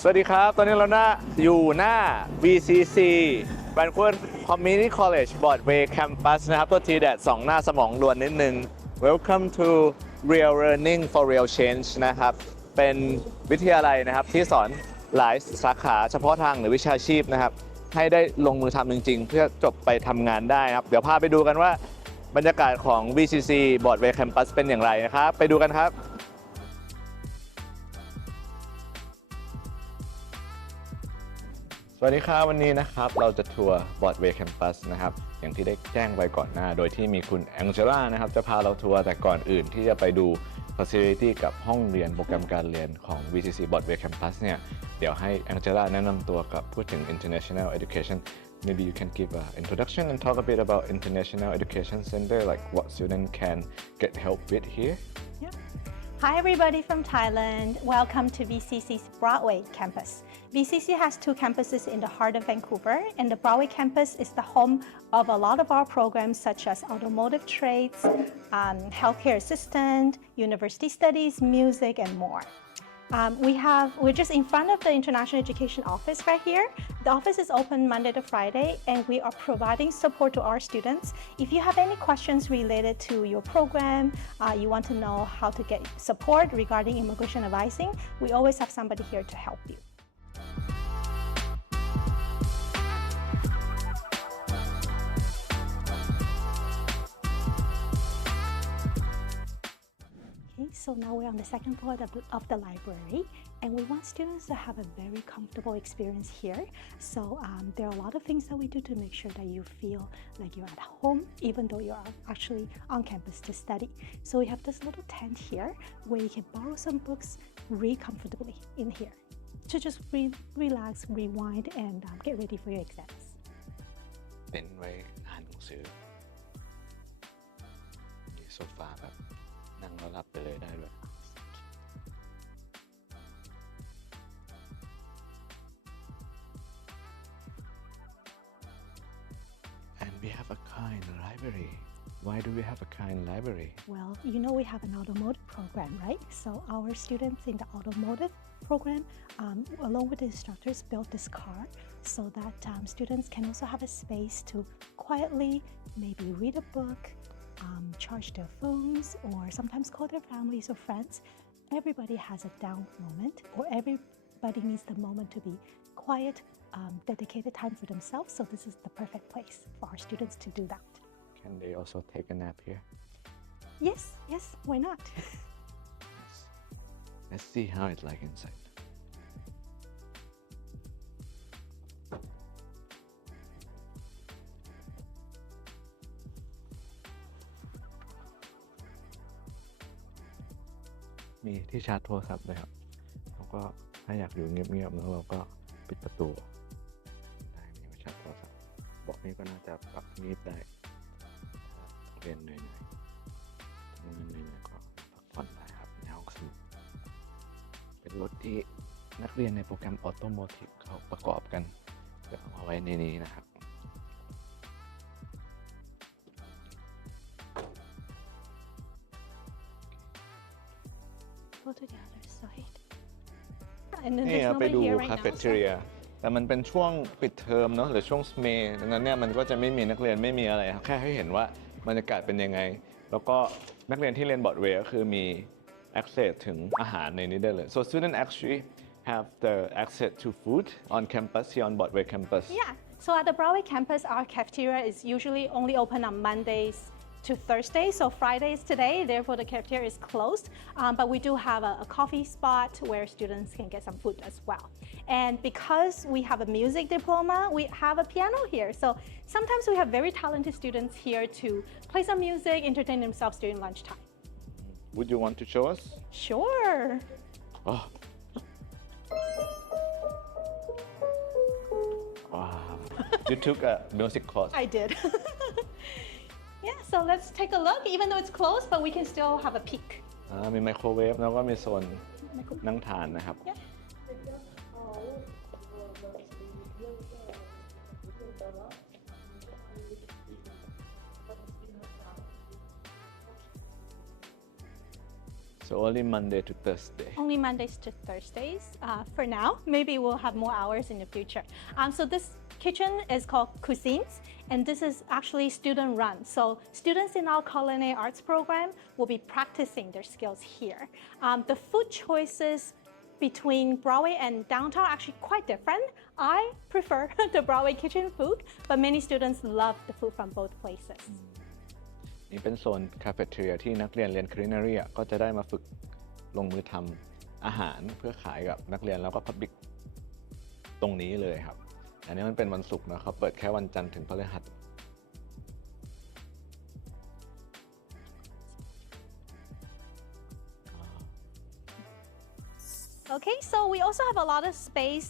สวัสดีครับตอนนี้เราอยู่หน้า VCC Vancouver Community College Broadway Campus นะครับตัวทีแดด2หน้าสมองรวนนิดนึง Welcome to Real Learning for Real Change นะครับเป็นวิทยาลัยนะครับที่สอนหลายสาขาเฉพาะทางหรือวิชาชีพนะครับให้ได้ลงมือทำจริงๆเพื่อจบไปทำงานได้ครับเดี๋ยวพาไปดูกันว่าบรรยากาศของ VCC Broadway Campus เป็นอย่างไรนะครับไปดูกันครับสวัสดีครับวันนี้นะครับเราจะทัวร์ Broadway Campus นะครับอย่างที่ได้แจ้งไว้ก่อนหน้าโดยที่มีคุณ Angela นะครับจะพาเราทัวร์แต่ก่อนอื่นที่จะไปดู Facility กับห้องเรียนโปรแกรมการเรียนของ VCC Broadway Campus เนี่ยเดี๋ยวให้ Angela แนะนำตัวกับพูดถึง International Education Maybe you can give an introduction and talk a bit about International Education Center like what students can get help with here. Yeah. Hi everybody from Thailand. Welcome to VCC's Broadway Campus. VCC has two campuses in the heart of Vancouver, and the Broadway Campus is the home of a lot of our programs such as Automotive Trades, Healthcare Assistant, University Studies, Music, and more. We're just in front of the International Education Office right here. The office is open Monday to Friday, and we are providing support to our students. If you have any questions related to your program, you want to know how to get support regarding immigration advising, we always have somebody here to help you. Okay, so now we're on the second floor of the library, and we want students to have a very comfortable experience here. So there are a lot of things that we do to make sure that you feel like you're at home, even though you're actually on campus to study. So we have this little tent here where you can borrow some books, read comfortably in here to just relax, rewind, and get ready for your exams. เป็นไว้อ่านหนังสือมีโซฟาแบบนั่งแล้วหลับไปเลยได้ด้วย And we have a kind library. Why do we have a kind library? Well, you know we have an automotive program, right? So our students in the automotive program, along with the instructors, built this car so that students can also have a space to quietly maybe read a book, charge their phones, or sometimes call their families or friends. Everybody has a down moment, or everybody needs the moment to be quiet, dedicated time for themselves. So this is the perfect place for our students to do that. Can they also take a nap here? Yes, why not? Let's see how it's like inside.มีที่ชาร์จโทรศัพท์ด้วยครับแล้วก็ถ้าอยากอยู่เงียบๆแล้วเราก็ปิดประตูได้มีไว้ชาร์จโทรศัพท์บอกนี้ก็น่าจะปรับนิดได้เรียนเหนื่อยๆทำงานเหนื่อยๆก็พักผ่อนได้ครับในห้องสมุดเป็นรถที่นักเรียนในโปรแกรม Automotive เขาประกอบกันเพื่อเอาไว้ในนี้นะครับGo to the other side. And then นี่ there's ไป nobody ดู here right now. Cafeteria แต่มันเป็นช่วงปิดเทอมเนาะหรือช่วงเมย์ดังนั้นเนี่ยมันก็จะไม่มีนักเรียนไม่มีอะไรแค่ให้เห็นว่าบรรยากาศเป็นยังไงแล้วก็นักเรียนที่เรียนบอร์ดเวย์ก็คือมี access ถึงอาหารในนี้ได้เลย so students actually have the access to food on campus here on Broadway campus. Yeah. So at the Broadway campus, our cafeteria is usually only open on Mondays to Thursday. So Friday is today, therefore the cafeteria is closed. But we do have a coffee spot where students can get some food as well. And because we have a music diploma, we have a piano here. So sometimes we have very talented students here to play some music, entertain themselves during lunchtime. Would you want to show us? Sure. Oh. Wow. You took a music course. I did. Yeah, so let's take a look. Even though it's closed, but we can still have a peek. มีไมโครเวฟแล้วก็มีโซนนั่งทานนะครับ Yeah. So only Monday to Thursday. Only Mondays to Thursdays for now. Maybe we'll have more hours in the future. So this kitchen is called Cuisines, and this is actually student run. So students in our culinary arts program will be practicing their skills here. The food choices between Broadway and downtown are actually quite different. I prefer the Broadway kitchen food, but many students love the food from both places. นี่เป็นโซน Cafeteria ที่นักเรียนเรียน Culinary ก็จะได้มาฝึกลงมือทำอาหารเพื่อขายกับนักเรียนแล้วก็ Public ตรงนี้เลยครับอันนี้มันเป็นวันศุกร์นะเขาเปิดแค่วันจันทร์ถึงพฤหัสOkay, so we also have a lot of space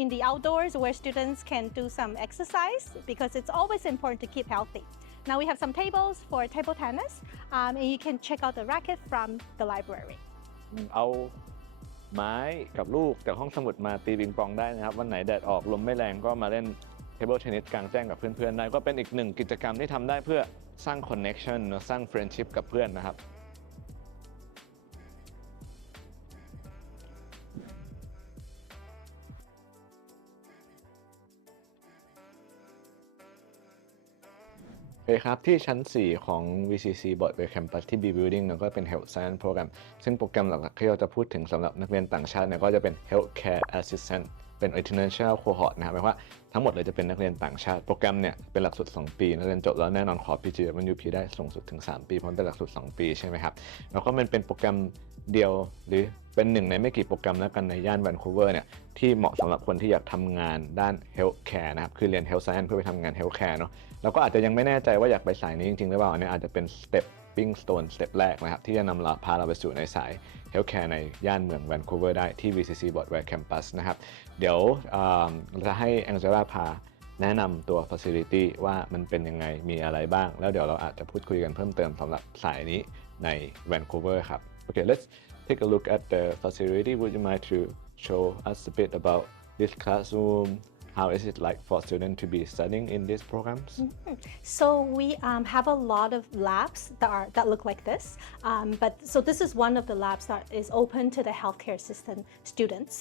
in the outdoors where students can do some exercise because it's always important to keep healthy. Now we have some tables for table tennis, and you can check out the racket from the library. เอาไม้กับลูกจากห้องสมุดมาตีปิงปองได้นะครับวันไหนแดดออกลมไม่แรงก็มาเล่น table tennis กลางแจ้งกับเพื่อนๆได้ก็เป็นอีกหนึ่งกิจกรรมที่ทำได้เพื่อสร้าง connection สร้าง friendship กับเพื่อนนะครับครับที่ชั้น 4 ของ VCC Broadway Campus ที่ B Building ก็เป็น Health Science Program ซึ่งโปรแกรมหลักๆที่เราจะพูดถึงสำหรับนักเรียนต่างชาติก็จะเป็น Healthcare Assistant เป็น International Cohort นะครับหมายความว่าทั้งหมดเลยจะเป็นนักเรียนต่างชาติโปรแกรมเนี่ยเป็นหลักสูตร2 ปีนักเรียนจบแล้วแน่นอนขอ PGWP ได้สูงสุดถึง3 ปีเพราะเป็นหลักสูตร2 ปีใช่ไหมครับแล้วก็มันเป็นโปรแกรมเดียวหรือเป็นหนึ่งในไม่กี่โปรแกรมแล้วกันในย่านแวนคูเวอร์เนี่ยที่เหมาะสำหรับคนที่อยากทำงานด้าน Healthcare นะครับคือเรียน Health Science เพื่อไปทำงาน Healthcare เนาะแล้วก็อาจจะยังไม่แน่ใจว่าอยากไปสายนี้จริงๆหรือเปล่าอันนี้อาจจะเป็น stepping stone สเต็ปแรกนะครับที่จะนำพาเราไปสู่ในสาย Healthcare ในย่านเมืองแวนคูเวอร์ได้ที่ VCC Broadway Campus นะครับเดี๋ยวเราจะให้ Angela พาแนะนำตัว facility ว่ามันเป็นยังไงมีอะไรบ้างแล้วเดี๋ยวเราอาจจะพูดคุยกันเพิ่มเติมสำหรับสายนี้ในแวนคูเวอร์ครับ Okay, let's take a look at the facility. Would you mind to show us a bit about this classroom? How is it like for students to be studying in these programs? So we have a lot of labs that look like this. So this is one of the labs that is open to the healthcare assistant students.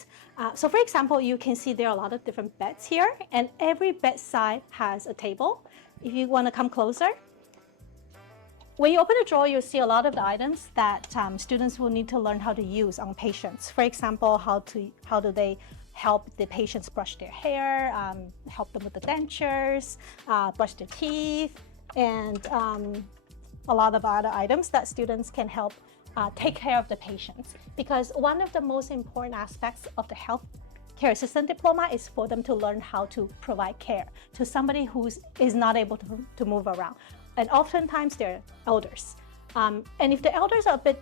So for example, you can see there are a lot of different beds here, and every bedside has a table. If you want to come closer. When you open a drawer, you'll see a lot of the items that students will need to learn how to use on patients. For example, how do they help the patients brush their hair, help them with the dentures, brush their teeth, and a lot of other items that students can help take care of the patients. Because one of the most important aspects of the healthcare assistant diploma is for them to learn how to provide care to somebody who is not able to move around. And oftentimes they're elders. And if the elders are a bit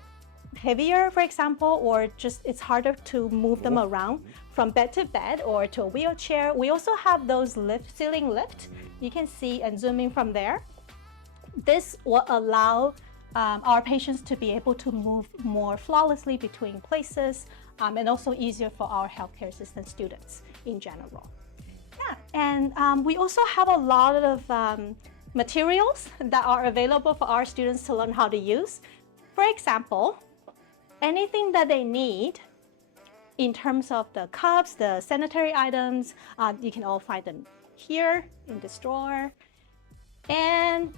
heavier, for example, or just it's harder to move them around from bed to bed or to a wheelchair, we also have those ceiling lift. You can see and zoom in from there. This will allow our patients to be able to move more flawlessly between places and also easier for our healthcare assistant students in general. Yeah, and we also have a lot of materials that are available for our students to learn how to use. For example, anything that they need in terms of the cups, the sanitary items, you can all find them here in this drawer. And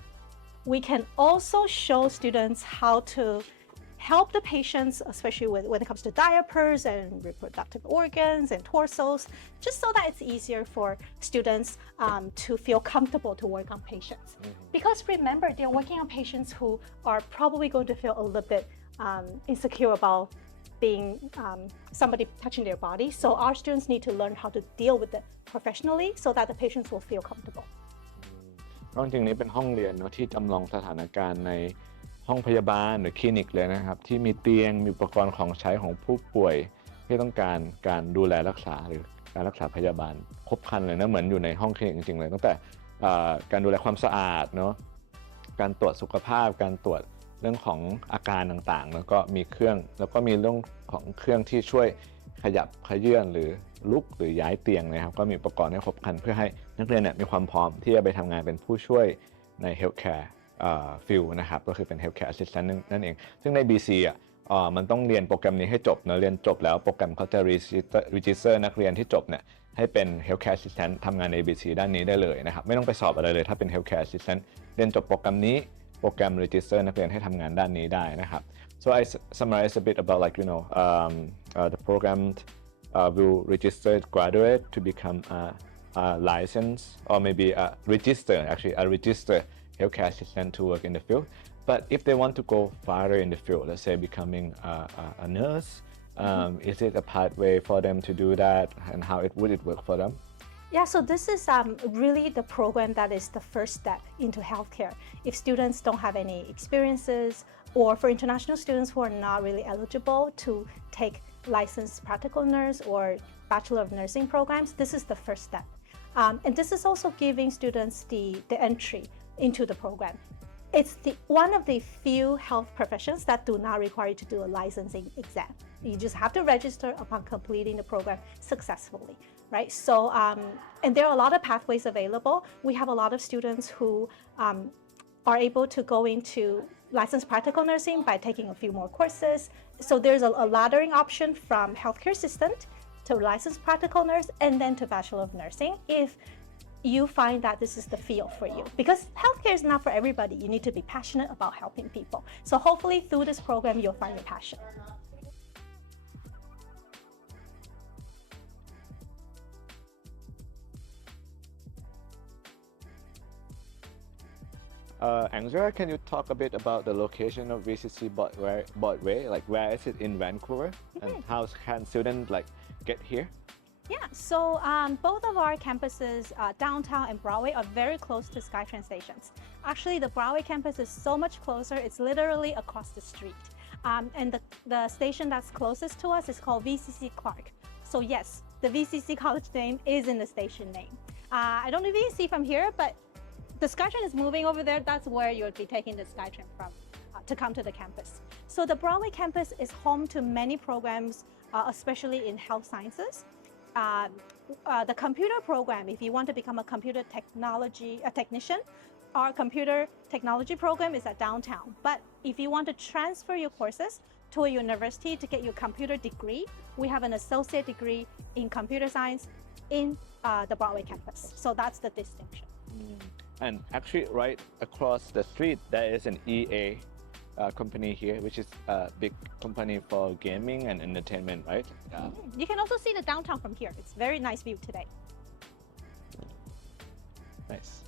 we can also show students how to help the patients, especially when it comes to diapers and reproductive organs and torsos, just so that it's easier for students to feel comfortable to work on patients. Because remember, they're working on patients who are probably going to feel a little bit insecure about being somebody touching their body. So our students need to learn how to deal with it professionally so that the patients will feel comfortable. ก็จริงๆนี้เป็นห้องเรียนที่จำลองสถานการณ์ในห้องพยาบาลหรือคลินิกเลยนะครับที่มีเตียงมีอุปกรณ์ของใช้ของผู้ป่วยที่ต้องการดูแลรักษาหรือการรักษาพยาบาลครบครันเลยนะเหมือนอยู่ในห้องคลินิกจริงๆเลยตั้งแต่การดูแลความสะอาดเนาะการตรวจสุขภาพการตรวจเรื่องของอาการต่างๆแล้วก็มีเครื่องแล้วก็มีเรื่องของเครื่องที่ช่วยขยับขยื่นหรือลุกหรือย้ายเตียงนะครับก็มีอุปกรณ์ให้ครบครันเพื่อให้นักเรียนเนี่ยมีความพร้อมที่จะไปทำงานเป็นผู้ช่วยใน healthcare field นะครับก็คือเป็น healthcare assistant นั่นเองซึ่งใน BC มันต้องเรียนโปรแกรมนี้ให้จบเนอะเรียนจบแล้วโปรแกรมเขาจะ register นักเรียนที่จบเนี่ยให้เป็น healthcare assistant ทำงานใน ABC ด้านนี้ได้เลยนะครับไม่ต้องไปสอบอะไรเลยถ้าเป็น healthcare assistant เรียนจบโปรแกรมนี้โปรแกรม register นักเรียนให้ทำงานด้านนี้ได้นะครับ so I summarize a bit about the program will register graduate to become a license or maybe a register healthcare assistant to work in the field. But if they want to go farther in the field, let's say becoming a nurse, is it a pathway for them to do that, and how would it work for them? Yeah, so this is really the program that is the first step into healthcare. If students don't have any experiences, or for international students who are not really eligible to take licensed practical nurse or Bachelor of Nursing programs, this is the first step. And this is also giving students the entry into the program. It's one of the few health professions that do not require you to do a licensing exam. You just have to register upon completing the program successfully, right? So, and there are a lot of pathways available. We have a lot of students who are able to go into licensed practical nursing by taking a few more courses. So there's a laddering option from healthcare assistant to licensed practical nurse and then to Bachelor of Nursing if you find that this is the field for you. Because healthcare is not for everybody. You need to be passionate about helping people. So hopefully through this program, you'll find your passion. Angela, can you talk a bit about the location of VCC Broadway? Like where is it in Vancouver, and how can students get here? Yeah, so both of our campuses, downtown and Broadway, are very close to SkyTrain stations. Actually, the Broadway campus is so much closer, it's literally across the street. And the station that's closest to us is called VCC Clark. So yes, the VCC college name is in the station name. I don't know if you can see from here, but the SkyTrain is moving over there. That's where you would be taking the SkyTrain from to come to the campus. So the Broadway campus is home to many programs, especially in health sciences. The computer program, if you want to become a computer technology technician, our computer technology program is at downtown. But if you want to transfer your courses to a university to get your computer degree, we have an associate degree in computer science in the Broadway campus. So that's the distinction. And actually right across the street, there is an EA company here, which is a big company for gaming and entertainment, right? You can also see the downtown from here. It's very nice view today. Nice.